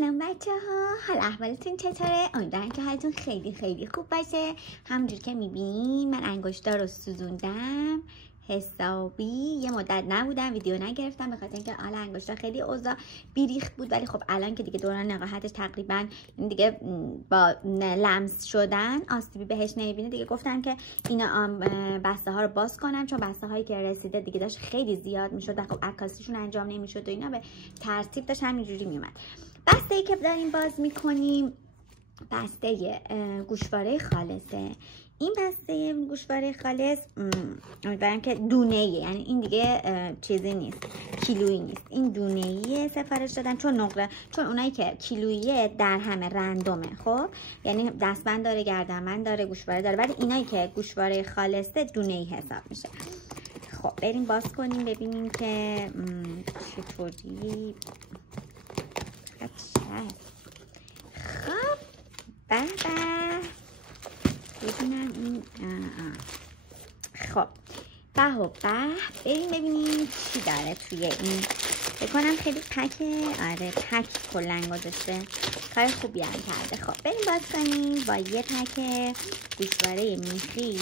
سلام بچه ها، حال احوالتون چطوره؟ امیدوارم که حالتون خیلی خیلی خوب باشه. همونجور که میبینین من انگشتار رو سوزوندم حسابی. یه مدت نبودم ویدیو نگرفتم به خاطر اینکه حالا انگشتار خیلی اوضاع بیریخت بود، ولی خب الان که دیگه دوران نقاهتش تقریبا دیگه با لمس شدن آسیبی بهش نمیبینه، دیگه گفتم که اینا بسته ها رو باز کنم، چون بسته هایی که رسیده دیگه داشت خیلی زیاد میشد و خب عکاسیشون انجام نمیشد و اینا به ترتیب داشت همینجوری میومد. بسته ای که داریم باز میکنیم بسته گوشواره خالصه. این بسته گوشواره خالص امیدوارم که دونه‌ایه، یعنی این دیگه چیزی نیست، کیلویی نیست، این دونه‌ایه سفارش دادم، چون اونایی که کیلوییه در همه رندومه، خب یعنی دستبند داره، گردنبند داره، گوشواره داره، ولی اینایی که گوشواره خالصه دونه‌ای حساب میشه. خب بریم باز کنیم ببینیم که چطوری. خب به ببینم این خب بریم ببینیم چی داره توی این. بکنم خیلی آره پک کلن گذاشته، کار خوبی هم کرده. خب بریم باز کنیم با یه پک گوشواره میخی.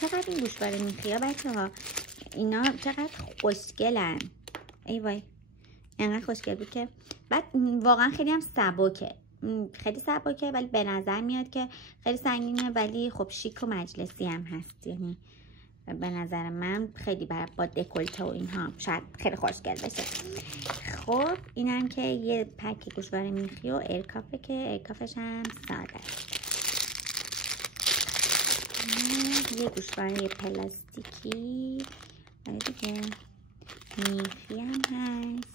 چقدر این گوشواره میخی ها بچه ها، اینا چقدر خوشگلن، ای وای اینقدر خوشگل بود که بعد واقعا خیلی هم سبکه، خیلی سبکه، ولی به نظر میاد که خیلی سنگینه، ولی خب شیک و مجلسی هم هست، یعنی به نظر من خیلی با دکولته و اینها شاید خیلی خوشگل بشه. خب اینم که یه پک گوشواره میخی و ارکافه که ارکافش هم ساده است. یه گوشواره پلاستیکی دیگه میخی هم هست.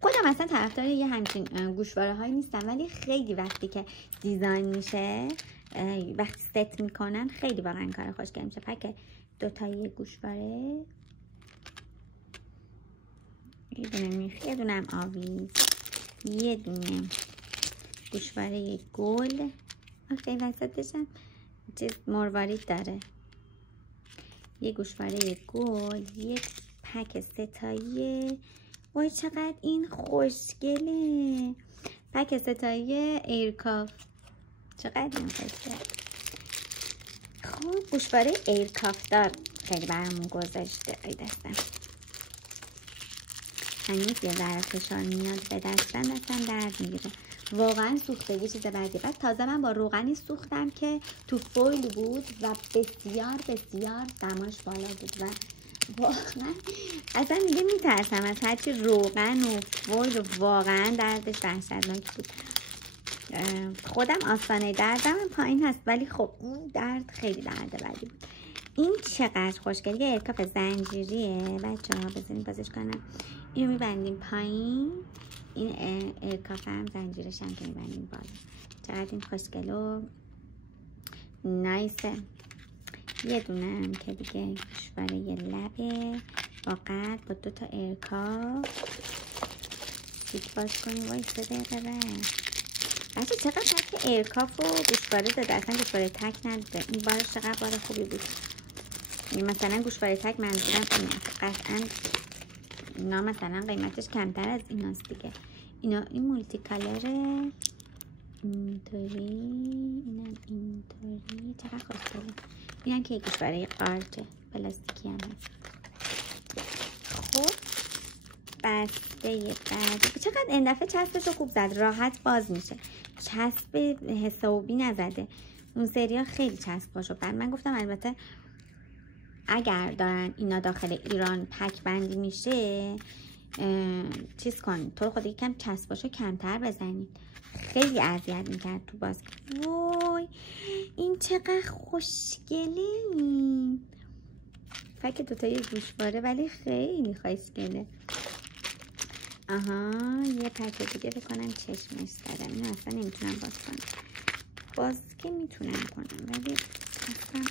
خودم اصلا طرفدار یه همچین گوشواره هایی نیستم، ولی خیلی وقتی که دیزاین میشه، وقتی ست میکنن خیلی واقعا کار خوشگل میشه. پک دوتایی گوشواره، یه دونه میخی، یه دونه هم آویز، یه دونه گوشواره گل، آخه وسطش هم چیز مروارید داره، یه گوشواره گل، یه پک ستایی. وای چقدر این خوشگله، پک ستایی ایرکاف، چقدر این خوشگله. خب گوشواره ایرکاف دار خیلی برامون گذاشته. ای دستم هنوز یه ذره فشار میاد به دستم درد میگیره، واقعا سوختگی چیز بدی. بعد تازه من با روغنی سوختم که تو فویل بود و بسیار بسیار دماش بالا بود و واقعا اصلا دیگه میترسم از هرچی روغن و فویل و واقعا دردش وحشتناک بود. خودم آستانه دردم پایین هست، ولی خب اون درد خیلی درد بدی بود. این چقدر خوشگل، یه ارکاف زنجیریه بچه ها، بزنیم بازش کنم. اینو میبندیم پایین، این ارکاف هم زنجیرش هم که میبندیم بالا. چقدر این خوشگل و نایسه. یه دونه هم که دیگه گوشواره یه لبه با قد با دوتا ارکاف. سیک باز کنیم. وای 3 دقیقه بچه چقدر تک ارکاف و گوشواره داده، اصلا گوشواره تک نداده. این بارش چقدر بار خوبی بود. مثلا گوشواره تک منظورم اینه، قطعا اینا مثلا قیمتش کمتر از ایناست دیگه. اینا این مولتی کالره، اینطوری، اینم اینطوری، چقدر خوشگله. اینم که گوشواره قارچه پلاستیکی هم هست. خب بسته بعد چقدر این دفعه چسبش رو خوب زد، راحت باز میشه، چسب حسابی نزده. اون سری ها خیلی چسب باشه. بعد من گفتم البته اگر دارن اینا داخل ایران پک بندی میشه چیز کن، تو خود یکم چسباشو کمتر بزنید، خیلی اذیت میکرد تو باز. وای این چقدر خوشگله، این پک دوتایی گوشواره ولی خیلی خوشگله. آها یه پک دیگه بکنم چشمش زدم، این اصلا نمیتونم باز کنم، باز که میتونم کنم ولی اصلا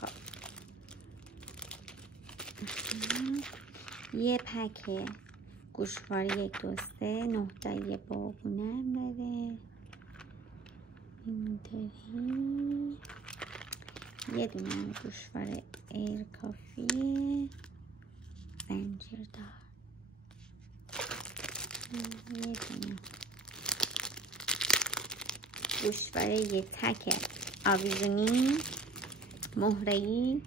خب یه پک گوشواره 1 2 3 9 تایی باقونه هم داره اینطوری. یه دونه هم گوشواره ارکافی زنجیر دار. یه دونه گوشواره یه تک آویزونی مهره‌ای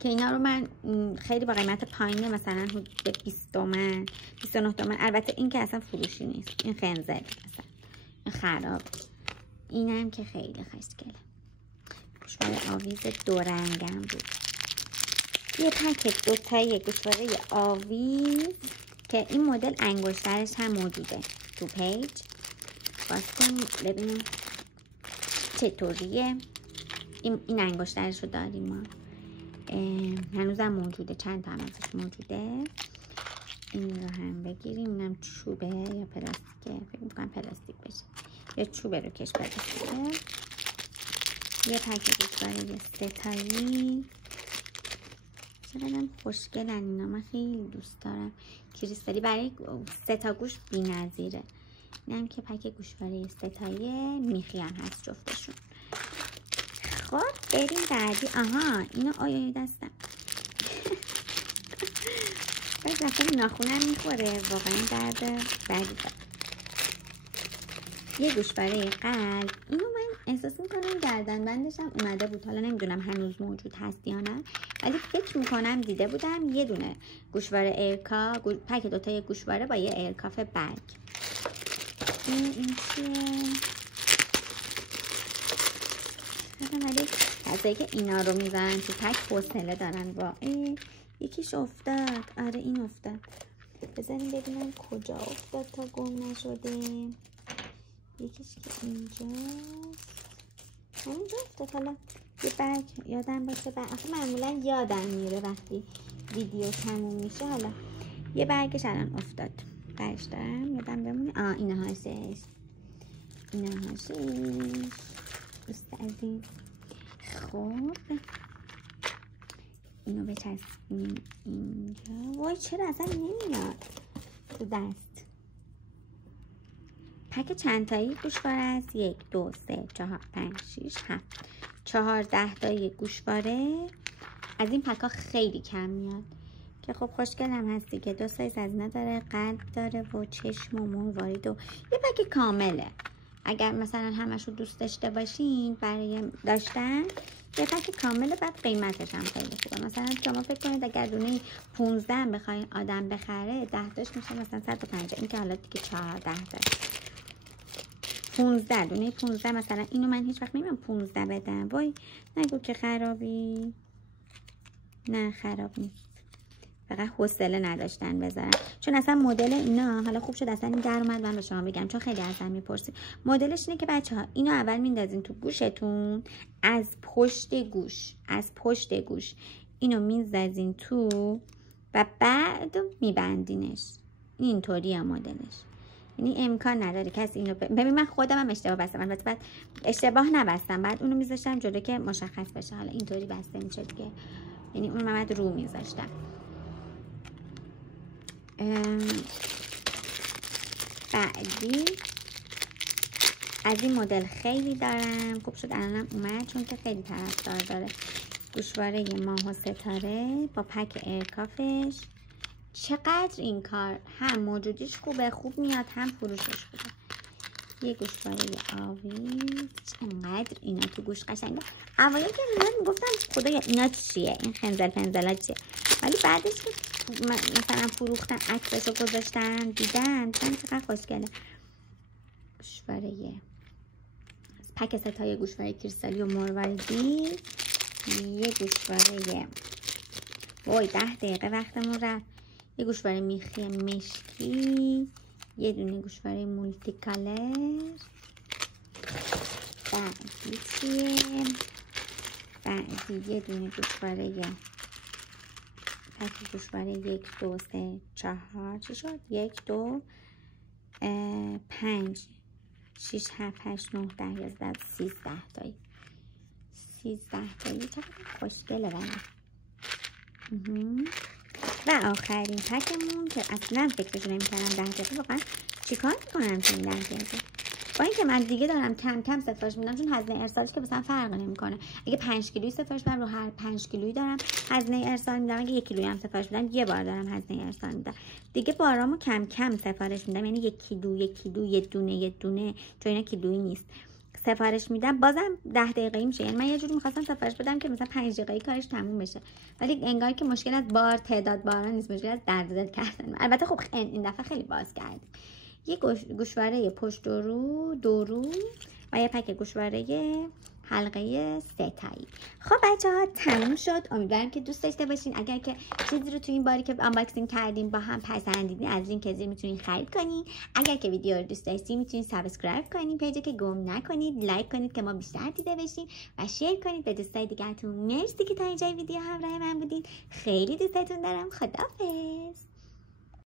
که اینا رو من خیلی با قیمت پایینه، مثلا حدود 20 تومن 29 تومن. البته این که اصلا فروشی نیست، این خنزل اصلا این خراب. اینم که خیلی خوشگله، گوشواره آویز دو رنگم بود. یه پک دوتایی گوشواره آویز که این مدل انگشترش هم موجوده تو پیج. باز کنیم ببینیم چطوریه. این انگشترش رو داریم ما، هنوزم موجوده، چند تا هم ازش موجوده. این رو هم بگیریم. اینم چوبه یا پلاستیکه، فکر میکنم پلاستیک بشه یا چوبه رو کش پلاستیکه. یه پک گوشواره ستایی، چقدرم خوشگلن اینا، من خیلی دوست دارم. کریستالی برای 3 تا گوش بی‌نظیره. اینم که پک گوشواره ستایی میخی هم هست جفتشون. خب بریم بعدی. آها اینو آیا دستم باید رفتم ناخونم میخوره واقعا درد بعدی دارم. یه گوشواره قلب، اینو من احساس میکنم گردن بندش هم اومده بود، حالا نمیدونم هنوز موجود هست یا نه، ولی فکر میکنم دیده بودم. یه دونه گوشواره ایرکا، پک دوتای گوشواره با یه ایرکاف برگ. این چیه؟ ولی کسایی که اینا رو میذارن تو پک حوصله دارن. با یکیش افتاد. آره این افتاد. بذاریم ببینم کجا افتاد تا گم نشده. یکیش که اینجاست، همینجا افتاد. حالا یه برگ یادم باشه، آخه معمولا یادم میره وقتی ویدیو تموم میشه. حالا یه برگش الان افتاد، برش دارم یادم بمونه. اینه هاشش، اینه هاشش دوست عزیز. خب اینو بچسبیم اینجا. وای چرا اصلا نمیاد تو دست. پک چند تایی گوشواره است؟ 1 2 3 4 5 6 7 14 تایی گوشواره. از این پک ها خیلی کم میاد که خب خوشگل هم هستی که 2 سایز از اینا داره، قلب داره و چشم و مو وارد و یه پک کامله. اگر مثلا همش رو دوست داشته باشین برای داشتن، یه پک کامله. بعد قیمتش هم خیلی خوبه. مثلا شما فکر کنید اگر دونه 15 بخواین آدم بخره، 10 تاش میشه مثلا 150. این که حالا دیگه 14 تا 15 دونه 15 مثلا. اینو من هیچ وقت نمیام 15 بدم. وای نگو که خرابی. نه خراب نیست، فقط حوصله نداشتن بذارن. چون اصلا مدل اینا، حالا خوب شد اصلا این در اومد من به شما بگم، چون خیلی ازم میپرسید. مدلش اینه که بچه‌ها اینو اول میندازین تو گوشتون، از پشت گوش اینو میندازین تو و بعد میبندینش. اینطوریه مدلش. یعنی امکان نداره کسی اینو ببین. من خودم هم اشتباه بستم، البته بعد اشتباه نبستم، بعد اونو میذاشتم جلو که مشخص بشه. حالا اینطوری بسته میشه دیگه، یعنی اون بعد رو میذاشتم. بعدی از این مدل خیلی دارم. خوب شد الانم اومد چون که خیلی طرفدار داره. گوشواره ماه و ستاره با پک ایرکافش. چقدر این کار هم موجودیش خوبه، خوب میاد، هم فروشش خوبه. یه گوشواره آویز. چقدر اینا تو گوش قشنگه. اوایل که میگفتم خدایا اینا چیه، این خنزل پنزلا چیه، ولی بعدش که مثلا فروختن عکسشو گذاشتن دیدم چقدر خوشگله. گوشواره پک ستای گوشواره کریستالی و مرواریدی. یه گوشواره وای 10 دقیقه وقتمون رفت. یه گوشواره میخی مشکی. یه دونه گوشواره مولتی کالر. بعدی چیه؟ بعدی یه دونه گوشواره پک گوشواره 1 2 3 4 چی شد؟ 1 2 5 6 7 8 9 10 11 13 تایی. 13 تایی چقدر خوشگله. و آخرین پکمون که اصلا فکرشو نمی‌کردم 10 دقیقه واقعا چیکار میکنم تو این 10 دقیقه. با اینکه من دیگه دارم کم کم سفارش میدم، چون هزینه ارسالش که مثلا فرق نمیکنه. اگه 5 کیلویی سفارش بدم، رو هر 5 کیلویی دارم هزینه ارسال میدم. اگه 1 کیلویی هم سفارش بدم، یه بار دارم هزینه ارسال میدم. دیگه بارامو کم کم سفارش میدم، یعنی 1 کیلو یه دونه، چون اینا کیلویی نیست، سفارش میدم. بازم 10 دقیقه‌ای میشه. یعنی من یه جوری می‌خواستم سفارش بدم که مثلا 5 دقیقه‌ای کارش تموم بشه، ولی انگار که مشکل از تعداد بارا نیست، مشکل از درد دل کردن. البته خب این دفعه خیلی باز کردیم. یه گوشواره پشت و رو و یه پک گوشواره حلقه 3 تایی. خب بچه‌ها تموم شد. امیدوارم که دوست داشته باشین. اگر که چیزی رو تو این باری که آنباکسینگ کردیم با هم پسندیدین، از لینک زیر میتونین خرید کنین. اگر که ویدیو رو دوست داشتین میتونین سابسکرایب کنین، پیجو که گم نکنید، لایک کنید که ما بیشتر دیده بشیم و شیر کنید به دوستای دیگه‌تون. مرسی که تا اینجای ویدیو همراه من بودین. خیلی دوستتون دارم. خداحافظ.